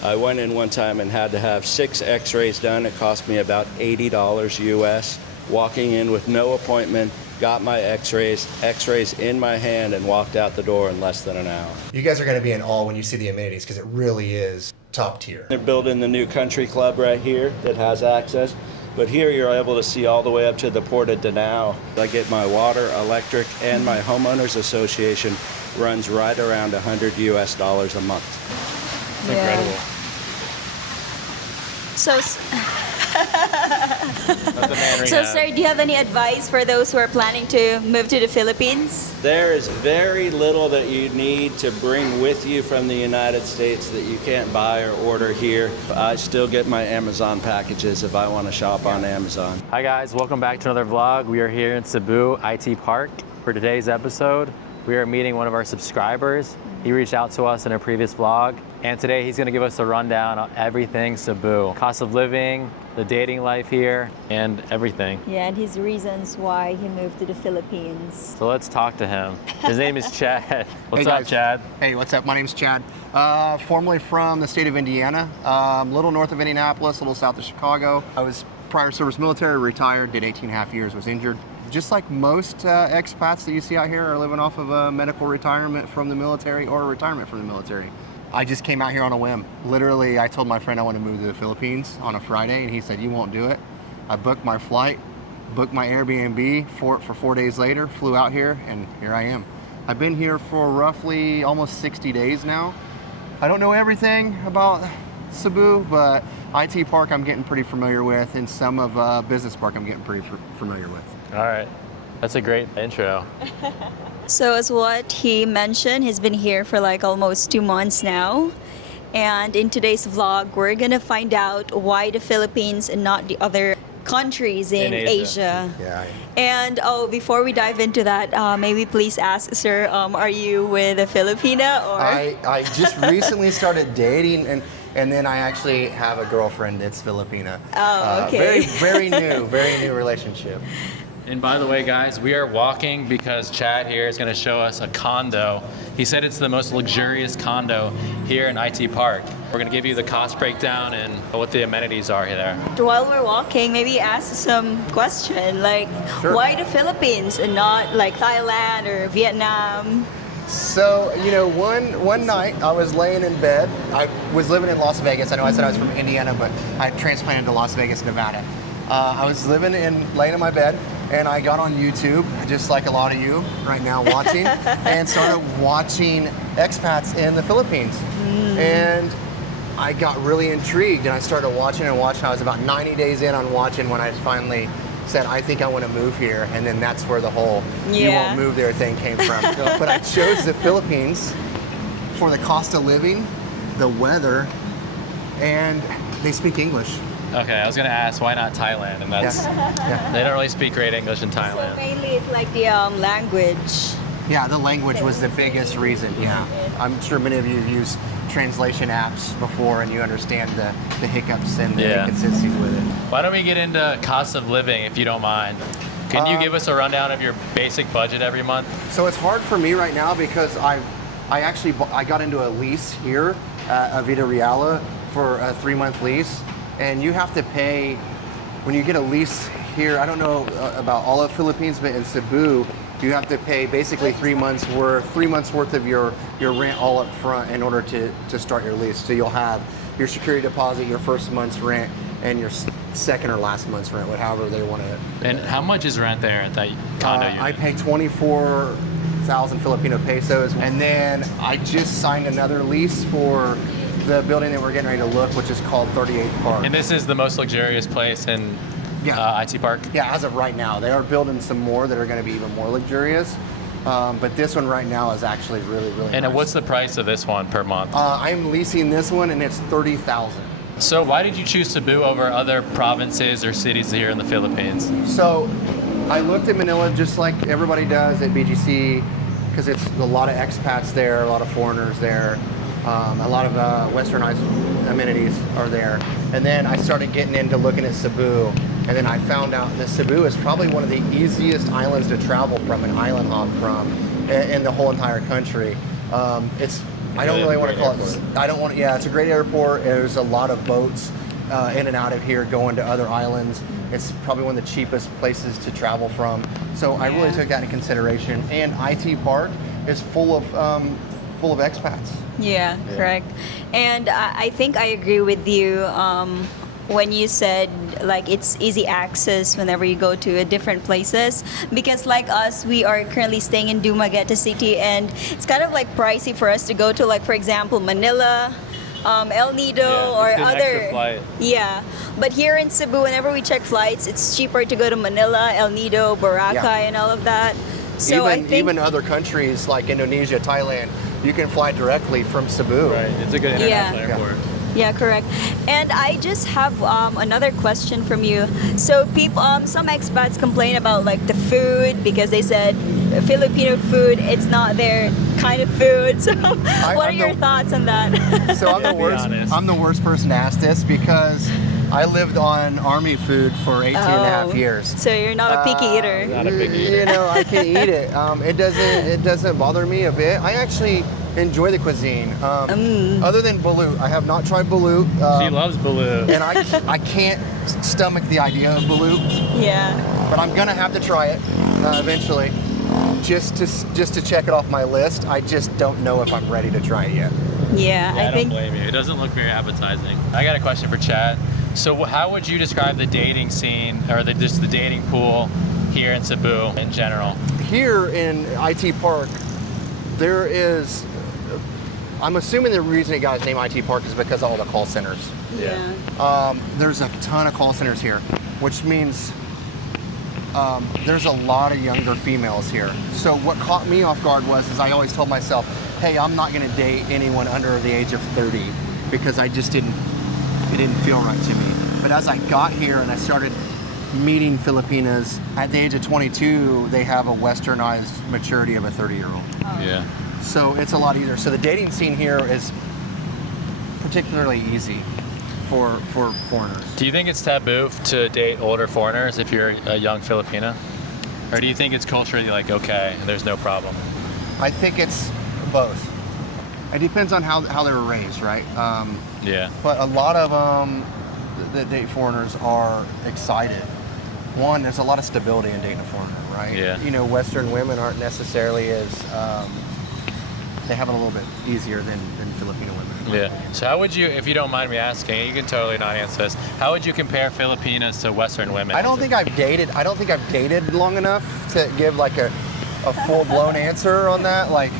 I went in one time and had to have 6 x-rays done. It cost me about $80 US. Walking in with no appointment, got my x-rays in my hand, and walked out the door in less than an hour. You guys are going to be in awe when you see the amenities because it really is top tier. They're building the new country club right here that has access. But here you're able to see all the way up to the Port of Danao. I get my water, electric, and my homeowners association runs right around $100 US a month. It's incredible. So, sir, do you have any advice for those who are planning to move to the Philippines? There is very little that you need to bring with you from the United States that you can't buy or order here. I still get my Amazon packages if I want to shop on Amazon. Hi guys, welcome back to another vlog. We are here in Cebu IT Park. For today's episode, we are meeting one of our subscribers. He reached out to us in a previous vlog, and today he's gonna give us a rundown on everything Cebu. Cost of living, the dating life here, and everything. Yeah, and his reasons why he moved to the Philippines. So let's talk to him. His name is Chad. What's Hey up, guys. Chad? Hey, what's up? My name's Chad. Formerly from the state of Indiana, a little north of Indianapolis, a little south of Chicago. I was prior service military, retired, did 18.5 years, was injured. Just like most expats that you see out here are living off of a medical retirement from the military or a retirement from the military. I just came out here on a whim. Literally, I told my friend I want to move to the Philippines on a Friday, and he said, "You won't do it." I booked my flight, booked my Airbnb for 4 days later, flew out here, and here I am. I've been here for roughly almost 60 days now. I don't know everything about Cebu, but IT Park I'm getting pretty familiar with, and some of Business Park I'm getting pretty familiar with. All right, that's a great intro. So as what he mentioned, he's been here for like almost 2 months now. And in today's vlog, we're gonna find out why the Philippines and not the other countries in Asia. Yeah. And before we dive into that, maybe please ask, sir, are you with a Filipina or? I just recently started dating, and then I actually have a girlfriend that's Filipina. Oh, okay. Very new relationship. And by the way, guys, we are walking because Chad here is going to show us a condo. He said it's the most luxurious condo here in IT Park. We're going to give you the cost breakdown and what the amenities are there. While we're walking, maybe ask some question like, Sure. Why the Philippines and not like Thailand or Vietnam? So, one night I was laying in bed. I was living in Las Vegas. I know I said I was from Indiana, but I transplanted to Las Vegas, Nevada. I was laying in my bed, and I got on YouTube, just like a lot of you right now watching, and started watching expats in the Philippines. And I got really intrigued, and I started watching. I was about 90 days in on watching when I finally said, I think I want to move here, and then that's where the whole you won't move there thing came from. But I chose the Philippines for the cost of living, the weather, and they speak English. Okay, I was going to ask, why not Thailand? And that's, they don't really speak great English in So Thailand. mainly it's like the language. Yeah, the language was the biggest reason, yeah. I'm sure many of you have used translation apps before, and you understand the hiccups and the inconsistencies with it. Why don't we get into cost of living, if you don't mind? Can you give us a rundown of your basic budget every month? So it's hard for me right now because I got into a lease here at Vida Reala for a 3-month lease, and you have to pay, when you get a lease here, I don't know about all of Philippines, but in Cebu, you have to pay basically 3 months worth of your rent all up front in order to start your lease. So you'll have your security deposit, your first month's rent, and your second or last month's rent, however they want to. And how much is rent there at that condo unit? I pay 24,000 Filipino pesos, and then I just signed another lease for the building that we're getting ready to look, which is called 38th Park. And this is the most luxurious place in IT Park? Yeah, as of right now. They are building some more that are going to be even more luxurious. But this one right now is actually really And nice. what's the price of this one per month? I'm leasing this one, and it's 30,000. So why did you choose Cebu over other provinces or cities here in the Philippines? So I looked at Manila just like everybody does at BGC, because it's a lot of expats there, a lot of foreigners there. A lot of westernized amenities are there. And then I started getting into looking at Cebu, and then I found out that Cebu is probably one of the easiest islands to travel from, an island hop from, in the whole entire country. It's I don't really want to call it. I don't want. Yeah, it's a great airport. There's a lot of boats in and out of here going to other islands. It's probably one of the cheapest places to travel from. So I really took that into consideration. And IT Park is full of expats. Yeah, correct. And I think I agree with you when you said like it's easy access whenever you go to different places, because like us, we are currently staying in Dumaguete City, and it's kind of like pricey for us to go to, like, for example, Manila, El Nido, or it's an other extra flight. Yeah, but here in Cebu, whenever we check flights, it's cheaper to go to Manila, El Nido, Boracay, and all of that. So I think even other countries like Indonesia, Thailand, you can fly directly from Cebu. Right, it's a good international airport. Yeah, correct. And I just have another question from you. So people, some expats complain about like the food because they said Filipino food, it's not their kind of food. So what are your thoughts on that? So I'm the worst. I'm the worst person to ask this because I lived on army food for 18 and a half years. So you're not a picky eater. Not a picky eater. You know, I can eat it. It doesn't bother me a bit. I actually enjoy the cuisine. Other than balut, I have not tried balut. She loves balut. And I can't stomach the idea of balut. Yeah. But I'm gonna have to try it eventually, just to check it off my list. I just don't know if I'm ready to try it yet. Yeah, I think. don't blame you. It doesn't look very appetizing. I got a question for Chad. So how would you describe the dating scene, or just the dating pool here in Cebu in general? Here in IT Park, there is. I'm assuming the reason it got its name IT Park is because of all the call centers. Yeah. There's a ton of call centers here, which means there's a lot of younger females here. So what caught me off guard is I always told myself, hey, I'm not going to date anyone under the age of 30 because it didn't feel right to me. But as I got here and I started meeting Filipinas, at the age of 22, they have a westernized maturity of a 30-year-old. Yeah. So it's a lot easier. So the dating scene here is particularly easy for foreigners. Do you think it's taboo to date older foreigners if you're a young Filipina? Or do you think it's culturally like, okay, there's no problem? I think it's both. It depends on how they were raised, right? Yeah. But a lot of them that date foreigners are excited. One, there's a lot of stability in dating a foreigner, right? Yeah. You know, Western women aren't necessarily as, they have it a little bit easier than Filipino women. Yeah. So how would you, if you don't mind me asking, you can totally not answer this, how would you compare Filipinas to Western women? I don't think I've dated long enough to give like a full-blown answer on that. Like,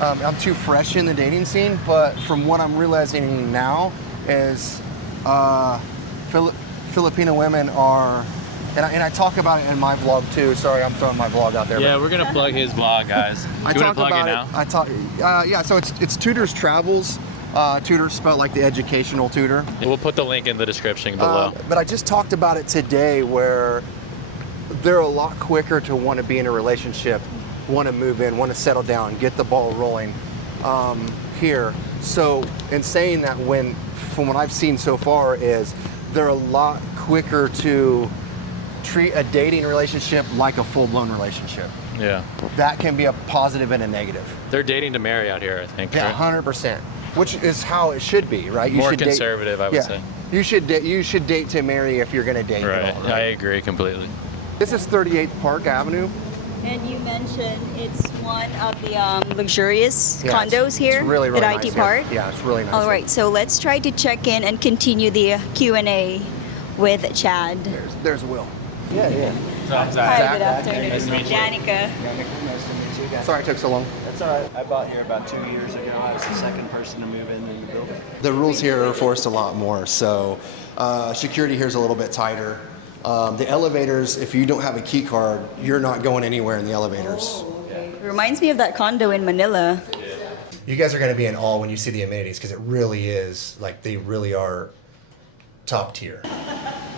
I'm too fresh in the dating scene, but from what I'm realizing now is Filipino women are, and I talk about it in my vlog too. Sorry, I'm throwing my vlog out there. Yeah, we're gonna plug his vlog, guys. I talk about it. Yeah. So it's Tutors Travels. Tutor spelled like the educational tutor. We'll put the link in the description below. But I just talked about it today, where they're a lot quicker to want to be in a relationship, want to move in, want to settle down, get the ball rolling here. So in saying that, from what I've seen so far, is they're a lot quicker to treat a dating relationship like a full-blown relationship. Yeah. That can be a positive and a negative. They're dating to marry out here, I think. Yeah, right? 100%. Which is how it should be, right? More conservative, I would say. You should date to marry if you're going to date. Right. At all, right? I agree completely. This is 38th Park Avenue. And you mentioned it's one of the luxurious Yeah, condos here it's really, really at nice IT here. Park. Yeah, it's really nice. All right, so let's try to check in and continue the Q&A with Chad. There's Will. Yeah. Hi, Zach. good afternoon. Nice to meet you. Danica. Nice to meet you guys. Sorry it took so long. That's all right. I bought here about 2 years ago. I was the second person to move into the building. The rules here are enforced a lot more, so security here is a little bit tighter. The elevators, if you don't have a key card, you're not going anywhere in the elevators. Reminds me of that condo in Manila. You guys are going to be in awe when you see the amenities, because it really is, like, they really are top tier.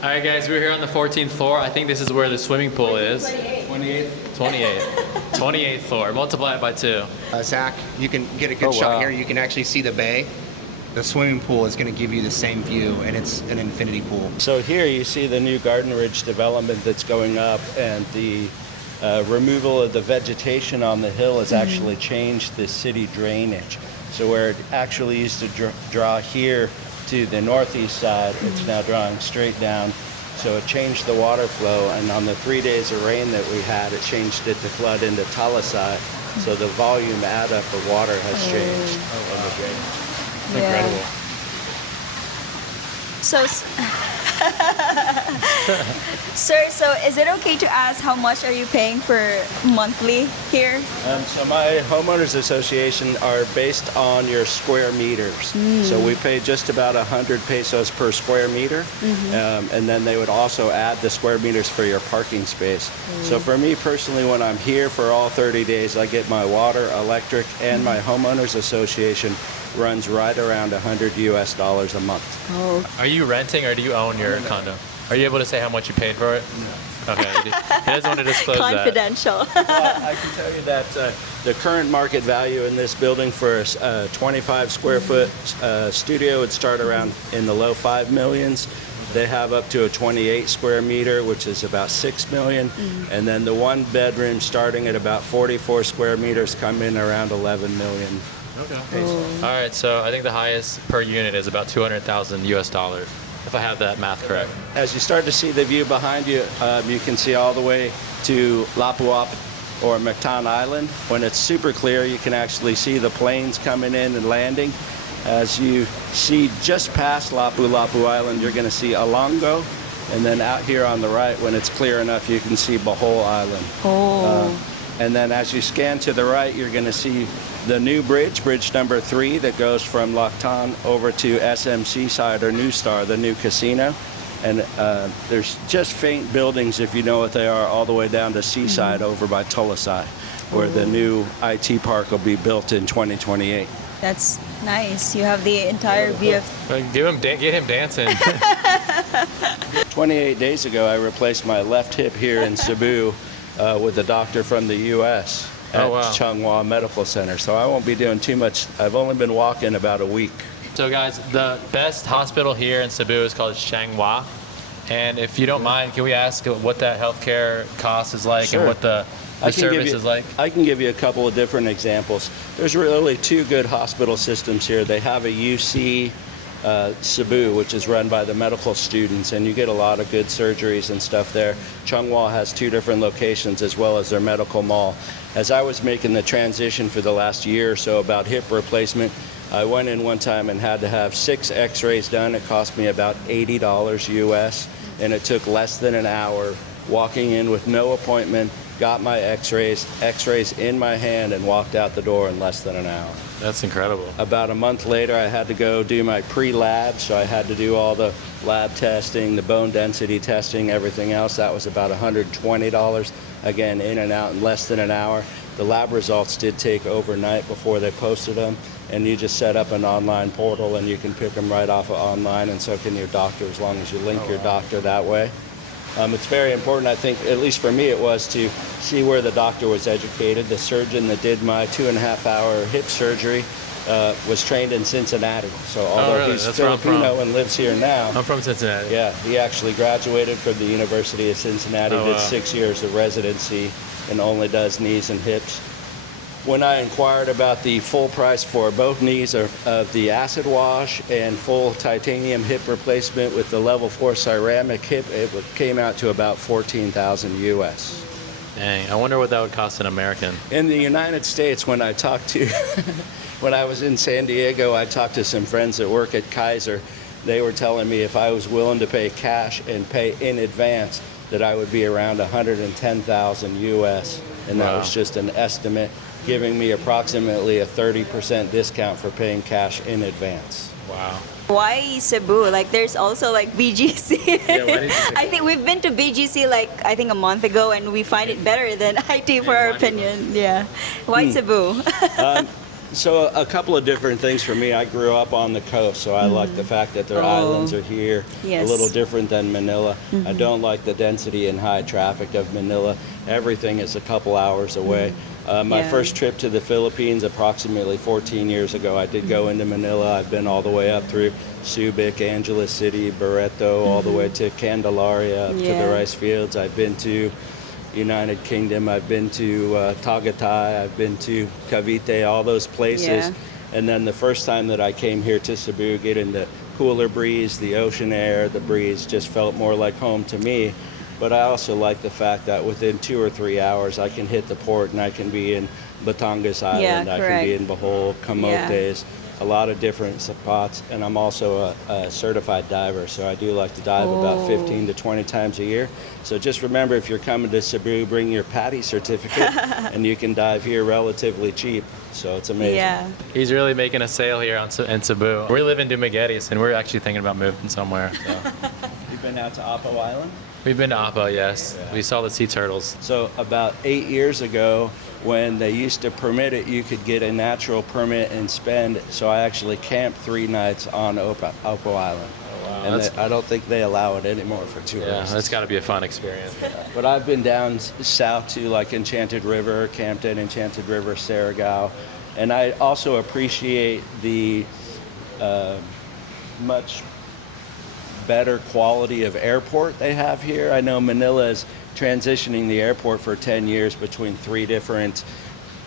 All right, guys, we're here on the 14th floor. I think this is where the swimming pool is. 28th floor. Multiply it by 2. Zach, you can get a good shot here. You can actually see the bay. The swimming pool is going to give you the same view, and it's an infinity pool. So here you see the new Garden Ridge development that's going up, and the removal of the vegetation on the hill has actually changed the city drainage. So where it actually used to draw here to the northeast side, it's now drawing straight down. So it changed the water flow, and on the 3 days of rain that we had, it changed it to flood into Talisai. So the volume add up of water has changed in the drainage. It's incredible. So, sir, so is it okay to ask how much are you paying for monthly here? So my homeowners association are based on your square meters. So we pay just about 100 pesos per square meter, and then they would also add the square meters for your parking space. So for me personally, when I'm here for all 30 days, I get my water, electric, and my homeowners association runs right around $100 a month. Oh, Are you renting or do you own your condo? Are you able to say how much you paid for it? No. Okay. He doesn't want to disclose that. confidential. Well, I can tell you that the current market value in this building for a 25 square foot studio would start around in the low 5 millions. They have up to a 28 square meter, which is about 6 million. And then the one bedroom starting at about 44 square meters come in around 11 million. Okay. All right, so I think the highest per unit is about 200,000 US dollars, if I have that math correct. As you start to see the view behind you, you can see all the way to Lapu-Lapu or Mactan Island. When it's super clear, you can actually see the planes coming in and landing. As you see just past Lapu-Lapu Island, you're going to see Alongo. And then out here on the right, when it's clear enough, you can see Bohol Island. And then as you scan to the right, you're going to see the new bridge number 3, that goes from Lactan over to SMC side or New Star, the new casino. And there's just faint buildings, if you know what they are, all the way down to Seaside over by Talisai, where the new IT park will be built in 2028. That's nice. You have the entire view of. Get him dancing. 28 days ago, I replaced my left hip here in Cebu with a doctor from the U.S. at Changhua Medical Center. So I won't be doing too much. I've only been walking about a week. So guys, the best hospital here in Cebu is called Changhua. And if you don't mind, can we ask what that healthcare cost is like and what the service is like? I can give you a couple of different examples. There's really 2 good hospital systems here. They have a UC Cebu, which is run by the medical students, and you get a lot of good surgeries and stuff there. Changhua has 2 different locations as well as their medical mall. As I was making the transition for the last year or so about hip replacement, I went in one time and had to have 6 x-rays done. It cost me about $80 US, and it took less than an hour, walking in with no appointment, got my x-rays in my hand, and walked out the door in less than an hour. That's incredible. About a month later, I had to go do my pre-lab, so I had to do all the lab testing, the bone density testing, everything else. That was about $120, again, in and out in less than an hour. The lab results did take overnight before they posted them, and you just set up an online portal and you can pick them right off of online, and so can your doctor, as long as you link your doctor that way. It's very important, I think, at least for me it was, to see where the doctor was educated. The surgeon that did my 2.5-hour hip surgery was trained in Cincinnati. So although he's Filipino and lives here now. I'm from Cincinnati. Yeah, he actually graduated from the University of Cincinnati, did 6 years of residency, and only does knees and hips. When I inquired about the full price for both knees of the acid wash and full titanium hip replacement with the level 4 ceramic hip, it came out to about $14,000 US. Dang, I wonder what that would cost an American. In the United States, when I talked to, when I was in San Diego, I talked to some friends that work at Kaiser. They were telling me if I was willing to pay cash and pay in advance, that I would be around $110,000 US, and that was just an estimate, giving me approximately a 30% discount for paying cash in advance. Wow. Why Cebu? Like, there's also like BGC. Yeah, why did you pick I think we've been to BGC I think a month ago, and we find it better than IT for our opinion. Yeah. Why Cebu? So a couple of different things for me. I grew up on the coast, so I like the fact that their islands are here, a little different than Manila. I don't like the density and high traffic of Manila. Everything is a couple hours away. My first trip to the Philippines, approximately 14 years ago, I did go into Manila. I've been all the way up through Subic, Angeles City, Barreto, all the way to Candelaria, up to the rice fields. I've been to United Kingdom, I've been to Tagaytay, I've been to Cavite, all those places. And then the first time that I came here to Cebu, getting the cooler breeze, the ocean air, the breeze just felt more like home to me. But I also like the fact that within 2 or 3 hours, I can hit the port and I can be in Batangas Island, I can be in Bohol, Camotes, a lot of different spots. And I'm also a certified diver, so I do like to dive about 15 to 20 times a year. So just remember, if you're coming to Cebu, bring your PADI certificate and you can dive here relatively cheap. So it's amazing. Yeah. He's really making a sale here in Cebu. We live in Dumaguetes, and we're actually thinking about moving somewhere. So. You've been out to Apo Island? We've been to Apo, yes. Yeah. We saw the sea turtles. So about 8 years ago, when they used to permit it, you could get a natural permit and spend. So I actually camped 3 nights on Apo Island. Oh, wow. And I don't think they allow it anymore for tourists. Yeah, that's got to be a fun experience. But I've been down south to like Enchanted River, camped at Enchanted River, Surigao. And I also appreciate the much better quality of airport they have here. I know Manila is transitioning the airport for 10 years between 3 different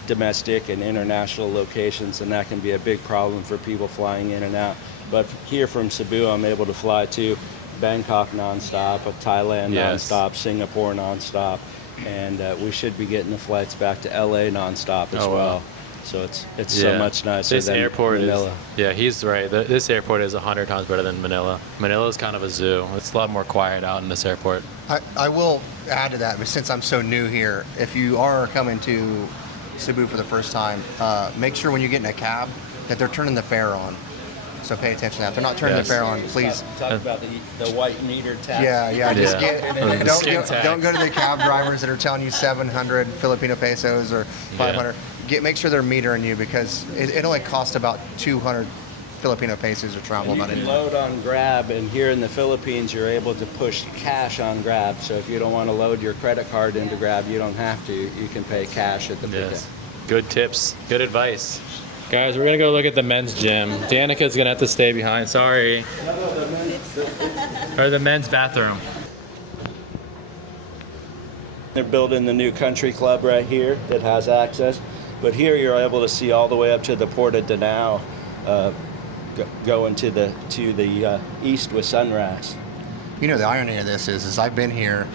domestic and international locations, and that can be a big problem for people flying in and out. But here from Cebu, I'm able to fly to Bangkok nonstop, Thailand nonstop, Singapore nonstop, and we should be getting the flights back to LA nonstop as well. Wow. So it's so much nicer this than airport Manila. He's right. This airport is 100 times better than Manila. Manila is kind of a zoo. It's a lot more quiet out in this airport. I will add to that, but since I'm so new here, if you are coming to Cebu for the first time, make sure when you get in a cab that they're turning the fare on. So pay attention to that. If they're not turning the fare on, please. Talk about the white meter tax. Just don't go to the cab drivers that are telling you 700 Filipino pesos or 500. Make sure they're metering you, because it only costs about 200 Filipino pesos to travel. You can load on Grab, and here in the Philippines, you're able to push cash on Grab. So if you don't want to load your credit card into Grab, you don't have to. You can pay cash at the pickup. Good tips. Good advice. Guys, we're going to go look at the men's gym. Danica's going to have to stay behind. Sorry. Or the men's bathroom. They're building the new country club right here that has access. But here you're able to see all the way up to the Port of Danao, going to the east with sunrise. You know, the irony of this is I've been here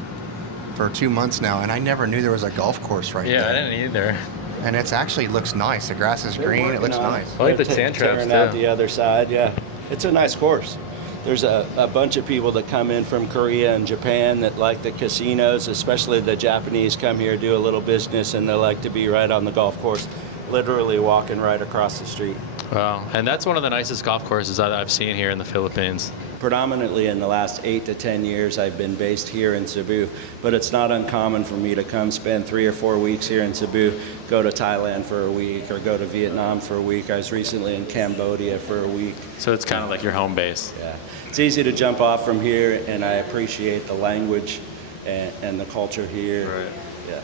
for 2 months now, and I never knew there was a golf course right there. Yeah, I didn't either. And it's actually looks nice. The grass is green. It looks nice. I like the sand traps tearing too. out the other side. Yeah, it's a nice course. There's a bunch of people that come in from Korea and Japan that like the casinos, especially the Japanese come here, do a little business, and they like to be right on the golf course, literally walking right across the street. Wow, and that's one of the nicest golf courses that I've seen here in the Philippines. Predominantly in the last 8 to 10 years, I've been based here in Cebu, but it's not uncommon for me to come spend 3 or 4 weeks here in Cebu, go to Thailand for a week, or go to Vietnam for a week. I was recently in Cambodia for a week. So it's kind of like your home base. Yeah, it's easy to jump off from here, and I appreciate the language and the culture here. Right. Yeah.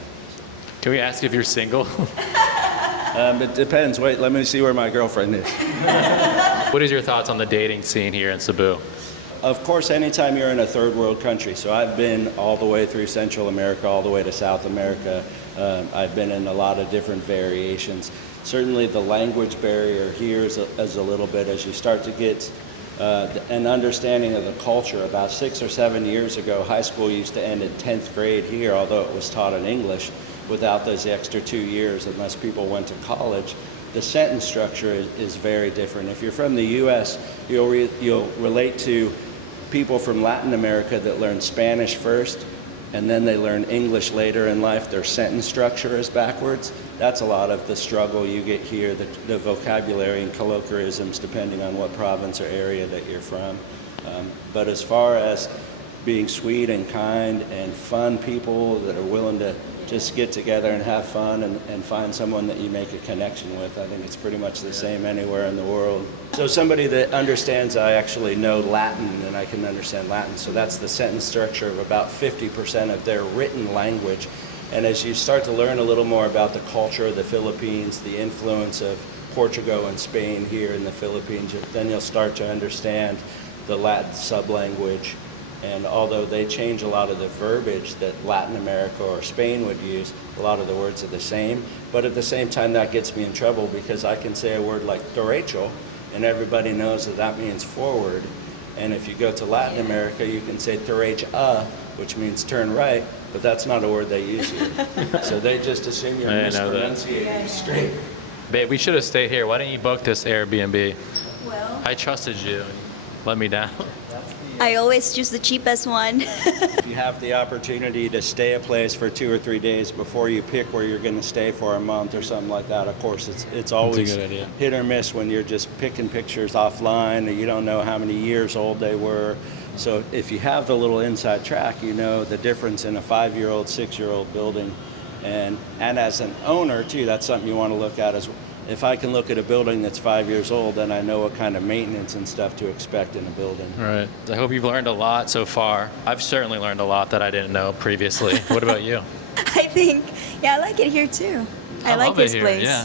Can we ask if you're single? It depends. Wait, let me see where my girlfriend is. What is your thoughts on the dating scene here in Cebu? Of course, anytime you're in a third world country. So I've been all the way through Central America, all the way to South America. I've been in a lot of different variations. Certainly the language barrier here is a little bit, as you start to get an understanding of the culture. About 6 or 7 years ago, high school used to end in 10th grade here, although it was taught in English, without those extra 2 years, unless people went to college. The sentence structure is very different. If you're from the U.S., you'll relate to people from Latin America that learn Spanish first, and then they learn English later in life. Their sentence structure is backwards. That's a lot of the struggle you get here, the vocabulary and colloquialisms, depending on what province or area that you're from. But as far as being sweet and kind and fun people that are willing to just get together and have fun and find someone that you make a connection with, I think it's pretty much the same anywhere in the world. So somebody that understands, I actually know Latin and I can understand Latin, so that's the sentence structure of about 50% of their written language. And as you start to learn a little more about the culture of the Philippines, the influence of Portugal and Spain here in the Philippines, then you'll start to understand the Latin sublanguage And although they change a lot of the verbiage that Latin America or Spain would use, a lot of the words are the same. But at the same time, that gets me in trouble because I can say a word like derecho, and everybody knows that that means forward. And if you go to Latin America, you can say derecha, which means turn right, but that's not a word they use here. So they just assume you're mispronunciating straight. Babe, we should have stayed here. Why didn't you book this Airbnb? Well, I trusted you. Let me down. I always choose the cheapest one. If you have the opportunity to stay a place for 2 or 3 days before you pick where you're going to stay for a month or something like that, of course, it's always good idea. hit or miss when you're just picking pictures offline and you don't know how many years old they were. So if you have the little inside track, you know the difference in a 5-year-old, 6-year-old building. And as an owner, too, that's something you want to look at as well. If I can look at a building that's 5 years old, then I know what kind of maintenance and stuff to expect in a building. All right. I hope you've learned a lot so far. I've certainly learned a lot that I didn't know previously. What about you? I think, yeah, I like it here too. I like love this it here, place. Yeah.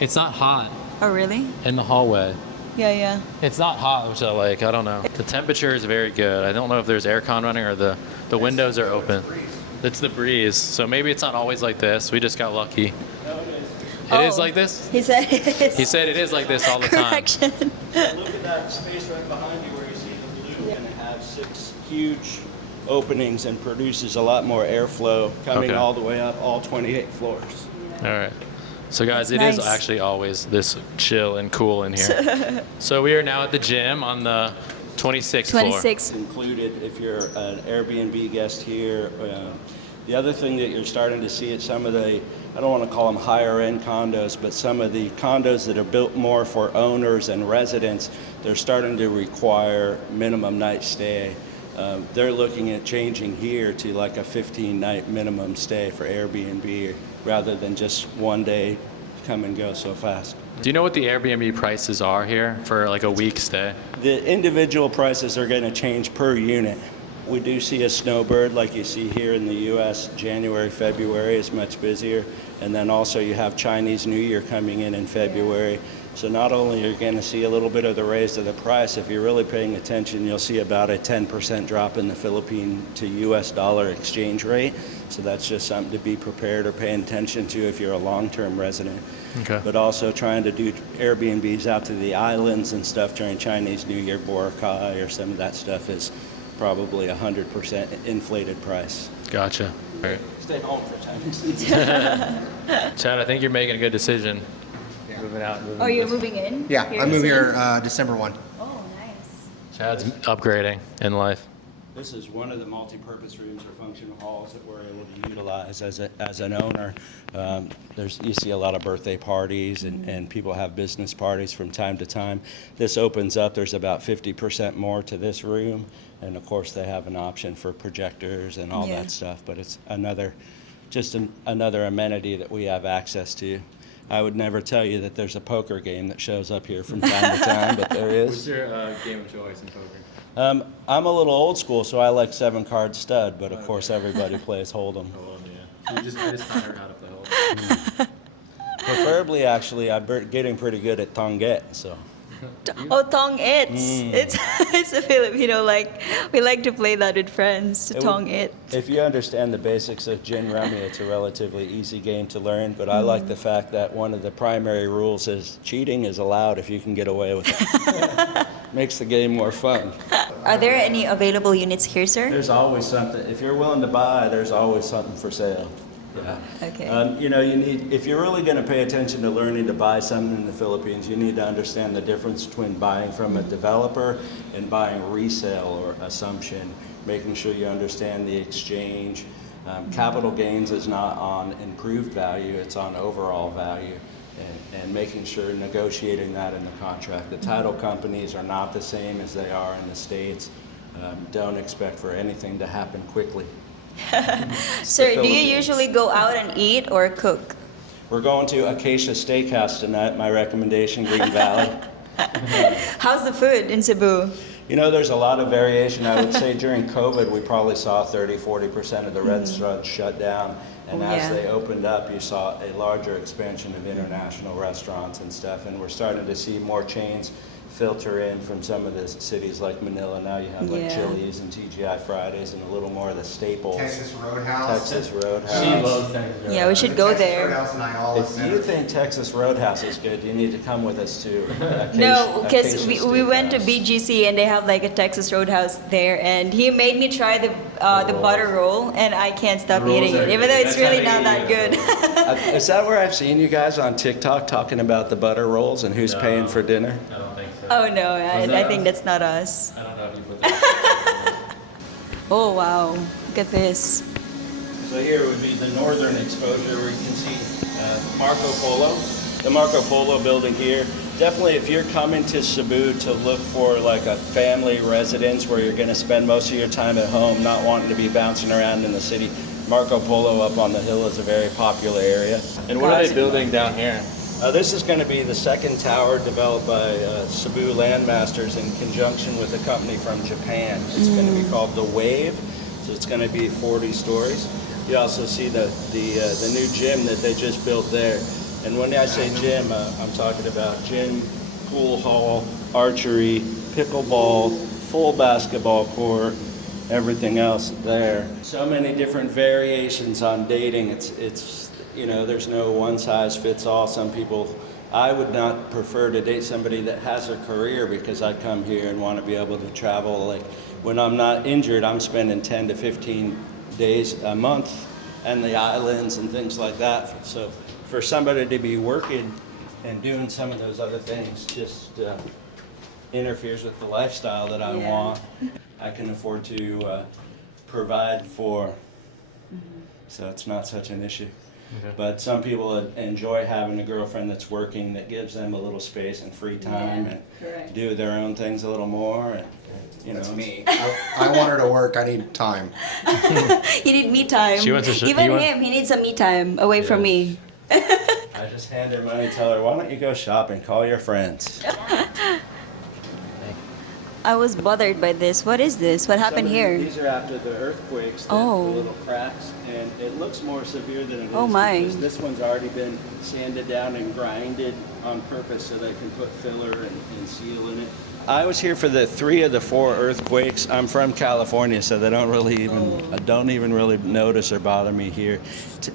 It's not hot Oh, really? in the hallway. Yeah. It's not hot, which I like. I don't know. The temperature is very good. I don't know if there's aircon running or the windows are open. It's the breeze. So maybe it's not always like this. We just got lucky. It is like this? He said it is. He said it is like this all the time. Correction. Look at that space right behind you where you see the blue, and it has 6 huge openings and produces a lot more airflow coming Okay. all the way up all 28 floors. All right. So guys, That's it is nice. actually always this chill and cool in here. So we are now at the gym on the 26th floor. 26. Included if you're an Airbnb guest here. The other thing that you're starting to see at some of the, I don't want to call them higher end condos, but some of the condos that are built more for owners and residents, they're starting to require minimum night stay. They're looking at changing here to like a 15-night minimum stay for Airbnb rather than just one day come and go so fast. Do you know what the Airbnb prices are here for like a week stay? The individual prices are going to change per unit. We do see a snowbird like you see here in the U.S. January, February is much busier. And then also you have Chinese New Year coming in February. So not only are you going to see a little bit of the raise of the price, if you're really paying attention, you'll see about a 10% drop in the Philippine to U.S. dollar exchange rate. So that's just something to be prepared or paying attention to if you're a long-term resident. Okay. But also trying to do Airbnbs out to the islands and stuff during Chinese New Year, Boracay, or some of that stuff is probably 100% inflated price. Gotcha. All right. Stay home for Chinese New Year. Chad, I think you're making a good decision. Moving out. Oh, you're moving in? Yeah, I moved soon? here December 1. Oh, nice. Chad's upgrading in life. This is one of the multi-purpose rooms or functional halls that we're able to utilize as an owner. You see a lot of birthday parties and people have business parties from time to time. This opens up, there's about 50% more to this room. And of course they have an option for projectors and all Yeah. that stuff, but it's another amenity that we have access to. I would never tell you that there's a poker game that shows up here from time to time, but there is. What's your game of choice in poker? I'm a little old school, so I like 7-card stud, but of course everybody plays Hold'em. I just taught her how to play Hold'em. Preferably, actually, I'm getting pretty good at Tonget, so. Oh, tong its. It's a Filipino, like, we like to play that with friends, It tong would- it. If you understand the basics of gin rummy, it's a relatively easy game to learn, but I like the fact that one of the primary rules is cheating is allowed if you can get away with it. Makes the game more fun. Are there any available units here, sir? There's always something. If you're willing to buy, there's always something for sale. Yeah. Okay. You need, if you're really going to pay attention to learning to buy something in the Philippines, you need to understand the difference between buying from a developer and buying resale or assumption, making sure you understand the exchange. Capital gains is not on improved value, it's on overall value. And making sure negotiating that in the contract. The title companies are not the same as they are in the States. Don't expect for anything to happen quickly. Sir, do you Philippines. usually go out and eat or cook? We're going to Acacia Steakhouse tonight, my recommendation, Green Valley. How's the food in Cebu? You know, there's a lot of variation. I would say during COVID, we probably saw 30-40% of the restaurants shut down. And as Yeah. they opened up, you saw a larger expansion of international restaurants and stuff. And we're starting to see more chains filter in from some of the cities like Manila. Now you have like Yeah. Chili's and TGI Fridays and a little more of the staples. Texas Roadhouse. Texas Roadhouse. She loves Texas. Yeah, we should go Texas there. Roadhouse in Iowa If Center. you think Texas Roadhouse is good, you need to come with us to No, because Acacia we went to Steakhouse. BGC and they have like a Texas Roadhouse there, and he made me try the butter roll, and I can't stop Rolls eating are it, even good. though it's That's how really they not eat that it. good. Is that where I've seen you guys on TikTok talking about the butter rolls and who's paying for dinner? I don't think so. Oh no, and I that think us? that's not us. I don't know if you put that. Oh wow, look at this. So here would be the northern exposure where you can see Marco Polo. The Marco Polo building here. Definitely if you're coming to Cebu to look for like a family residence where you're going to spend most of your time at home, not wanting to be bouncing around in the city, Marco Polo up on the hill is a very popular area. And what are they building down here? This is going to be the second tower developed by Cebu Landmasters in conjunction with a company from Japan. It's going to be called the Wave, so it's going to be 40 stories. You also see the new gym that they just built there. And when I say gym, I'm talking about gym, pool hall, archery, pickleball, full basketball court, everything else there. So many different variations on dating. It's you know, there's no one size fits all. Some people, I would not prefer to date somebody that has a career because I come here and want to be able to travel. Like when I'm not injured, I'm spending 10 to 15 days a month and the islands and things like that. So for somebody to be working and doing some of those other things just interferes with the lifestyle that I Yeah. want. I can afford to provide for, so it's not such an issue. Okay. But some people enjoy having a girlfriend that's working that gives them a little space and free time Yeah, and correct. do their own things a little more. And, you know, That's me. I want her to work. I need time. You need me time. She wants to Even you want- him, he needs some me time away from me. I just hand her money and tell her, why don't you go shopping? Call your friends. I was bothered by this. What is this? What happened Some of here? These are after the earthquakes, the Oh. little cracks, and it looks more severe than it is. Oh, my. Because this one's already been sanded down and grinded on purpose so they can put filler and seal in it. I was here for the 3 of the 4 earthquakes. I'm from California, so they don't really even really notice or bother me here.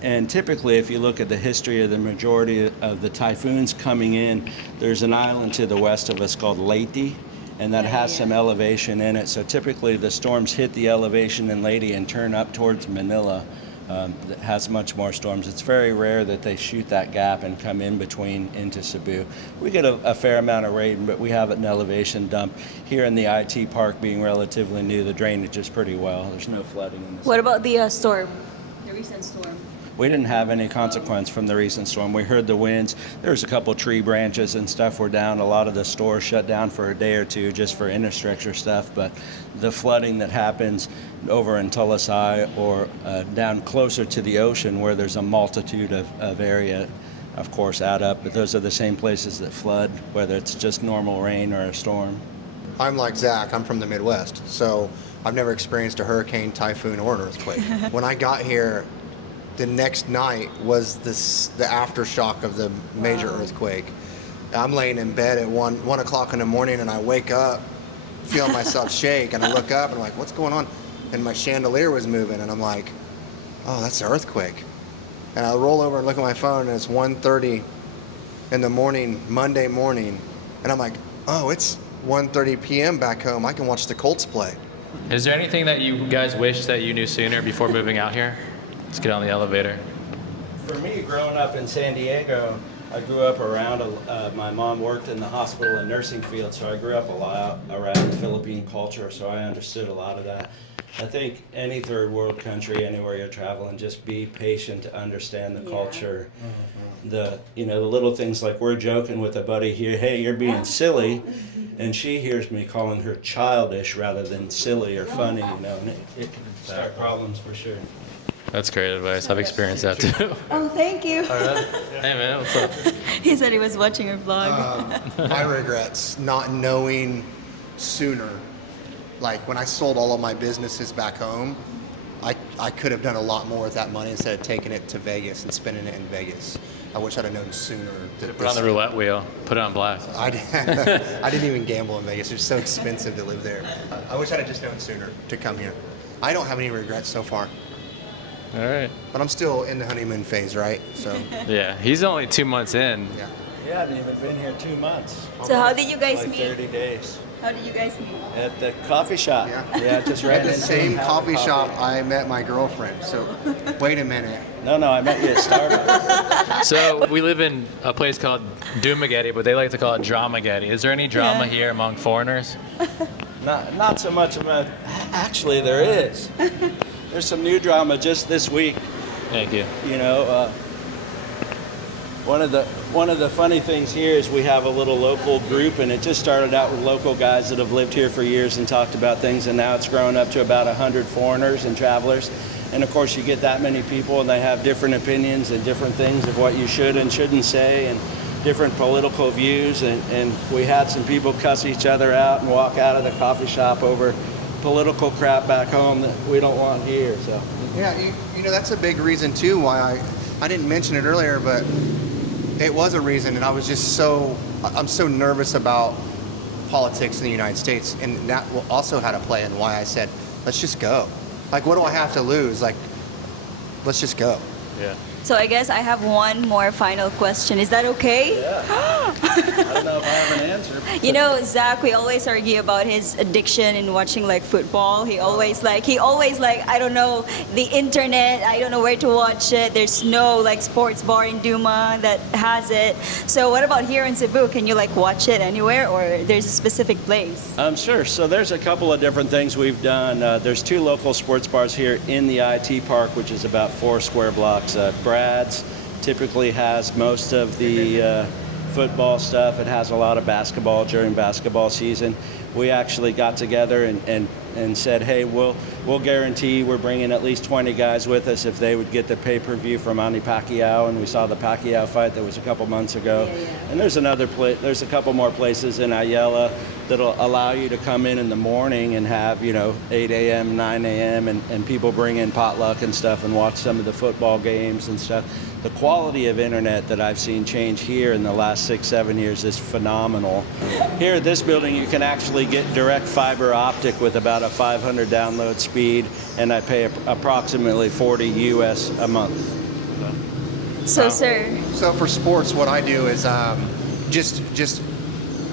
And typically, if you look at the history of the majority of the typhoons coming in, there's an island to the west of us called Leyte, and that has some elevation in it. So typically the storms hit the elevation in Leyte and turn up towards Manila. That has much more storms. It's very rare that they shoot that gap and come in between into Cebu. We get a fair amount of rain, but we have an elevation dump. Here in the IT park, being relatively new, the drainage is pretty well. There's no flooding in this. What about the storm? The recent storm. We didn't have any consequence from the recent storm. We heard the winds. There was a couple tree branches and stuff were down. A lot of the stores shut down for a day or two just for infrastructure stuff. But the flooding that happens over in Tulasai or down closer to the ocean where there's a multitude of area, of course, add up. But those are the same places that flood, whether it's just normal rain or a storm. I'm like Zach. I'm from the Midwest, so I've never experienced a hurricane, typhoon, or an earthquake. When I got here, the next night was the aftershock of the major earthquake. I'm laying in bed at 1 o'clock in the morning, and I wake up, feeling myself shake, and I look up, and I'm like, what's going on? And my chandelier was moving, and I'm like, oh, that's an earthquake. And I roll over and look at my phone, and it's 1:30 in the morning, Monday morning, and I'm like, oh, it's 1:30 p.m. back home. I can watch the Colts play. Is there anything that you guys wish that you knew sooner before moving out here? Let's get on the elevator. For me, growing up in San Diego, I grew up around, my mom worked in the hospital and nursing field, so I grew up a lot around Philippine culture, so I understood a lot of that. I think any third world country, anywhere you're traveling, just be patient to understand the culture. The little things like we're joking with a buddy here, hey, you're being silly, and she hears me calling her childish rather than silly or funny, and it can start problems for sure. That's great advice. I've experienced that too. Oh, thank you. Hey man, what's up? He said he was watching our vlog. My regrets not knowing sooner. Like when I sold all of my businesses back home, I could have done a lot more with that money instead of taking it to Vegas and spending it in Vegas. I wish I'd have known sooner. Put it on the roulette wheel. Put it on blast. I didn't even gamble in Vegas. It's so expensive to live there. I wish I'd have just known sooner to come here. I don't have any regrets so far. All right. But I'm still in the honeymoon phase, right? So Yeah, he's only 2 months in. yeah. You haven't even been here 2 months. So how did you guys Like meet? 30 days. How did you guys meet? At the coffee shop. Yeah. Just ran At the into same him, having coffee shop coffee. I met my girlfriend. So wait a minute. No, I met you at Starbucks. So we live in a place called Doomageddon, but they like to call it Dramageddon. Is there any drama Yeah. here among foreigners? Not so much about. Actually, there is. There's some new drama just this week. Thank you. You know, one of the funny things here is we have a little local group, and it just started out with local guys that have lived here for years and talked about things, and now it's grown up to about 100 foreigners and travelers. And of course, you get that many people, and they have different opinions and different things of what you should and shouldn't say, and different political views. And we had some people cuss each other out and walk out of the coffee shop over political crap back home that we don't want here. So Yeah, you know, that's a big reason too why I didn't mention it earlier, but it was a reason, and I'm so nervous about politics in the United States, and that will also had a play in why I said, let's just go. Like, what do I have to lose? Like, let's just go. Yeah. So I guess I have one more final question. Is that okay? I don't know if I have an answer. You know, Zach, we always argue about his addiction in watching like football. He always like, I don't know, the internet, I don't know where to watch it. There's no like sports bar in Duma that has it. So what about here in Cebu? Can you like watch it anywhere, or there's a specific place? Sure. So there's a couple of different things we've done. There's 2 local sports bars here in the IT park, which is about 4 square blocks. Brad's typically has most of the football stuff. It has a lot of basketball during basketball season. We actually got together and said, hey, we'll guarantee we're bringing at least 20 guys with us if they would get the pay-per-view from Manny Pacquiao, and we saw the Pacquiao fight that was a couple months ago. Yeah. And there's a couple more places in Ayala that'll allow you to come in the morning and have, 8 a.m., 9 a.m., and people bring in potluck and stuff and watch some of the football games and stuff. The quality of internet that I've seen change here in the last 6-7 years is phenomenal. Here at this building, you can actually get direct fiber optic with about a 500 download speed, and I pay approximately $40 US a month. So, sir, So for sports, what I do is just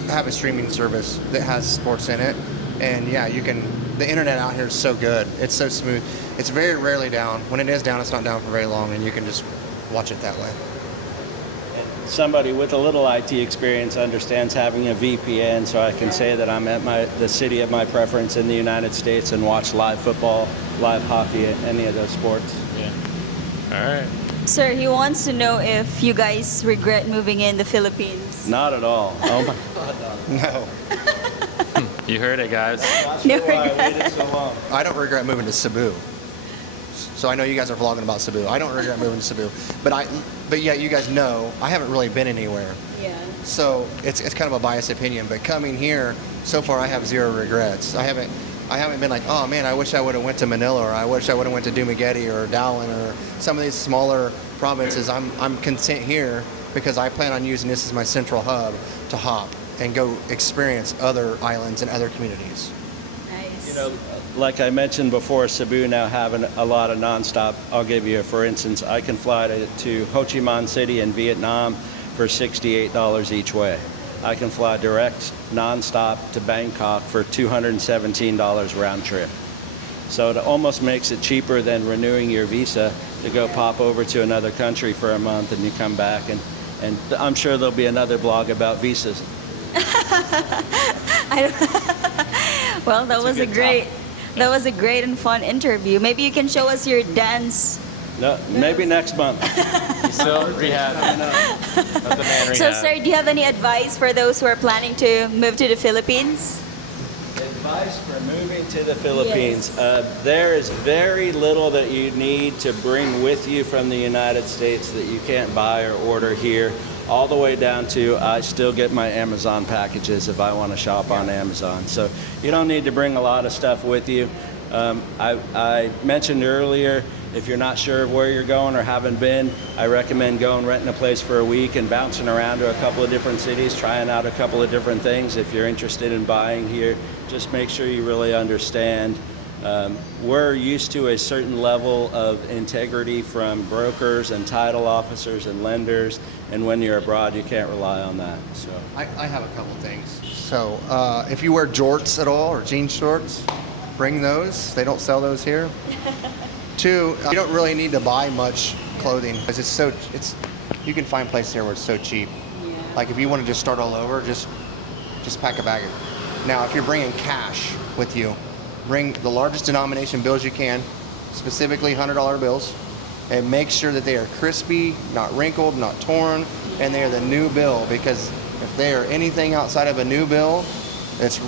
have a streaming service that has sports in it, and yeah, the internet out here is so good. It's so smooth. It's very rarely down. When it is down, it's not down for very long, and you can just watch it that way. Somebody with a little IT experience understands having a VPN, so I can say that I'm at the city of my preference in the United States and watch live football, live hockey, any of those sports. Yeah. All right. sir, he wants to know if you guys regret moving in the Philippines. Not at all. Oh my God, No, You heard it, guys. Not No sure why I regret. waited so long. I don't regret moving to Cebu. So I know you guys are vlogging about Cebu. I don't regret moving to Cebu, but yeah, you guys know I haven't really been anywhere. Yeah. So it's kind of a biased opinion, but coming here, so far I have 0 regrets. I haven't been like, oh man, I wish I would have went to Manila, or I wish I would have went to Dumaguete or Dowling or some of these smaller provinces. I'm content here because I plan on using this as my central hub to hop and go experience other islands and other communities. Nice. Like I mentioned before, Cebu now having a lot of nonstop. I'll give you, for instance, I can fly to Ho Chi Minh City in Vietnam for $68 each way. I can fly direct nonstop to Bangkok for $217 round trip. So it almost makes it cheaper than renewing your visa to go pop over to another country for a month and you come back. And I'm sure there'll be another blog about visas. Well, that was a great and fun interview. Maybe you can show us your dance. No, maybe next month. He's still rehab. Let the man rehab. So, sir, do you have any advice for those who are planning to move to the Philippines? Advice for moving to the Philippines. There is very little that you need to bring with you from the United States that you can't buy or order here, all the way down to I still get my Amazon packages if I want to shop on Amazon. So you don't need to bring a lot of stuff with you. I mentioned earlier, if you're not sure of where you're going or haven't been, I recommend going renting a place for a week and bouncing around to a couple of different cities, trying out a couple of different things. If you're interested in buying here, just make sure you really understand. We're used to a certain level of integrity from brokers and title officers and lenders, and when you're abroad, you can't rely on that. So I have a couple things. So if you wear jorts at all or jean shorts, bring those. They don't sell those here. Two, you don't really need to buy much clothing because you can find places here where it's so cheap. Yeah. Like if you want to just start all over, just pack a bag. Now, if you're bringing cash with you, bring the largest denomination bills you can, specifically $100 bills, and make sure that they are crispy, not wrinkled, not torn, and they are the new bill, because if they are anything outside of a new bill that's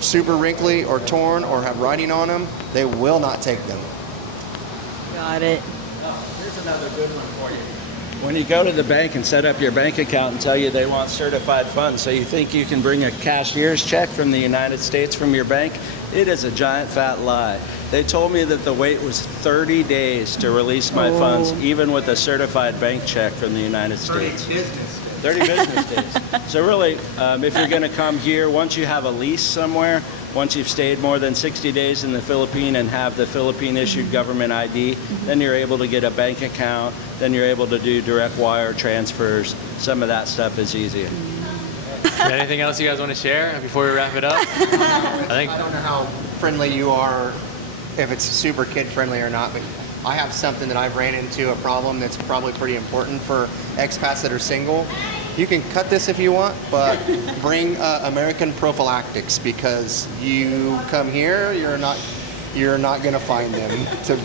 super wrinkly or torn or have writing on them, they will not take them. Got it. Here's another good one for you. When you go to the bank and set up your bank account and tell you they want certified funds, so you think you can bring a cashier's check from the United States from your bank, it is a giant fat lie. They told me that the wait was 30 days to release my funds, even with a certified bank check from the United States. 30 business days. So really, if you're going to come here, once you have a lease somewhere, once you've stayed more than 60 days in the Philippines and have the Philippine-issued government ID, then you're able to get a bank account, then you're able to do direct wire transfers. Some of that stuff is easier. Anything else you guys want to share before we wrap it up? I don't know how friendly you are, if it's super kid-friendly or not, but I have something that I've ran into, a problem that's probably pretty important for expats that are single. You can cut this if you want, but bring American prophylactics, because you come here, you're not going to find them to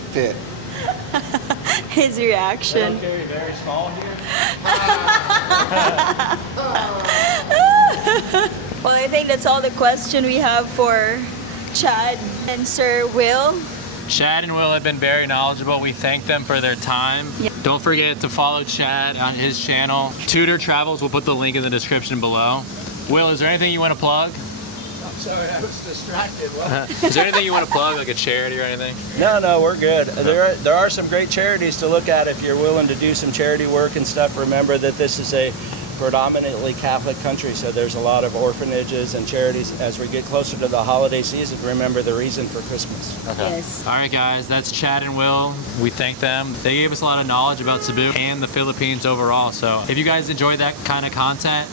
fit. His reaction. Carry very small here. Well, I think that's all the question we have for Chad and Sir Will. Chad and Will have been very knowledgeable. We thank them for their time. Yeah. Don't forget to follow Chad on his channel. Tudor Travels, we'll put the link in the description below. Will, is there anything you want to plug? I'm sorry, I was distracted. Is there anything you want to plug, like a charity or anything? No, we're good. There are some great charities to look at if you're willing to do some charity work and stuff. Remember that this is a predominantly Catholic country, so there's a lot of orphanages and charities. As we get closer to the holiday season, remember the reason for Christmas. Okay. Yes. All right, guys, that's Chad and Will. We thank them. They gave us a lot of knowledge about Cebu and the Philippines overall. So if you guys enjoyed that kind of content,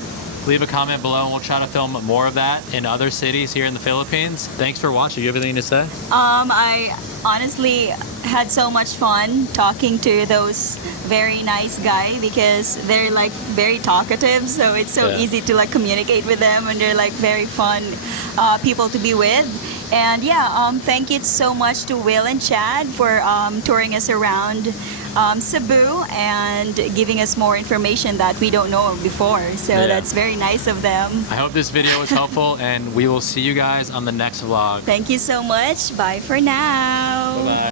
leave a comment below and we'll try to film more of that in other cities here in the Philippines. Thanks for watching. You have anything to say? I honestly had so much fun talking to those very nice guy, because they're like very talkative, so it's so easy to like communicate with them, and they're like very fun people to be with. And thank you so much to Will and Chad for touring us around Cebu and giving us more information that we don't know before. So that's very nice of them. I hope this video was helpful, and we will see you guys on the next vlog. Thank you so much. Bye for now. Bye-bye.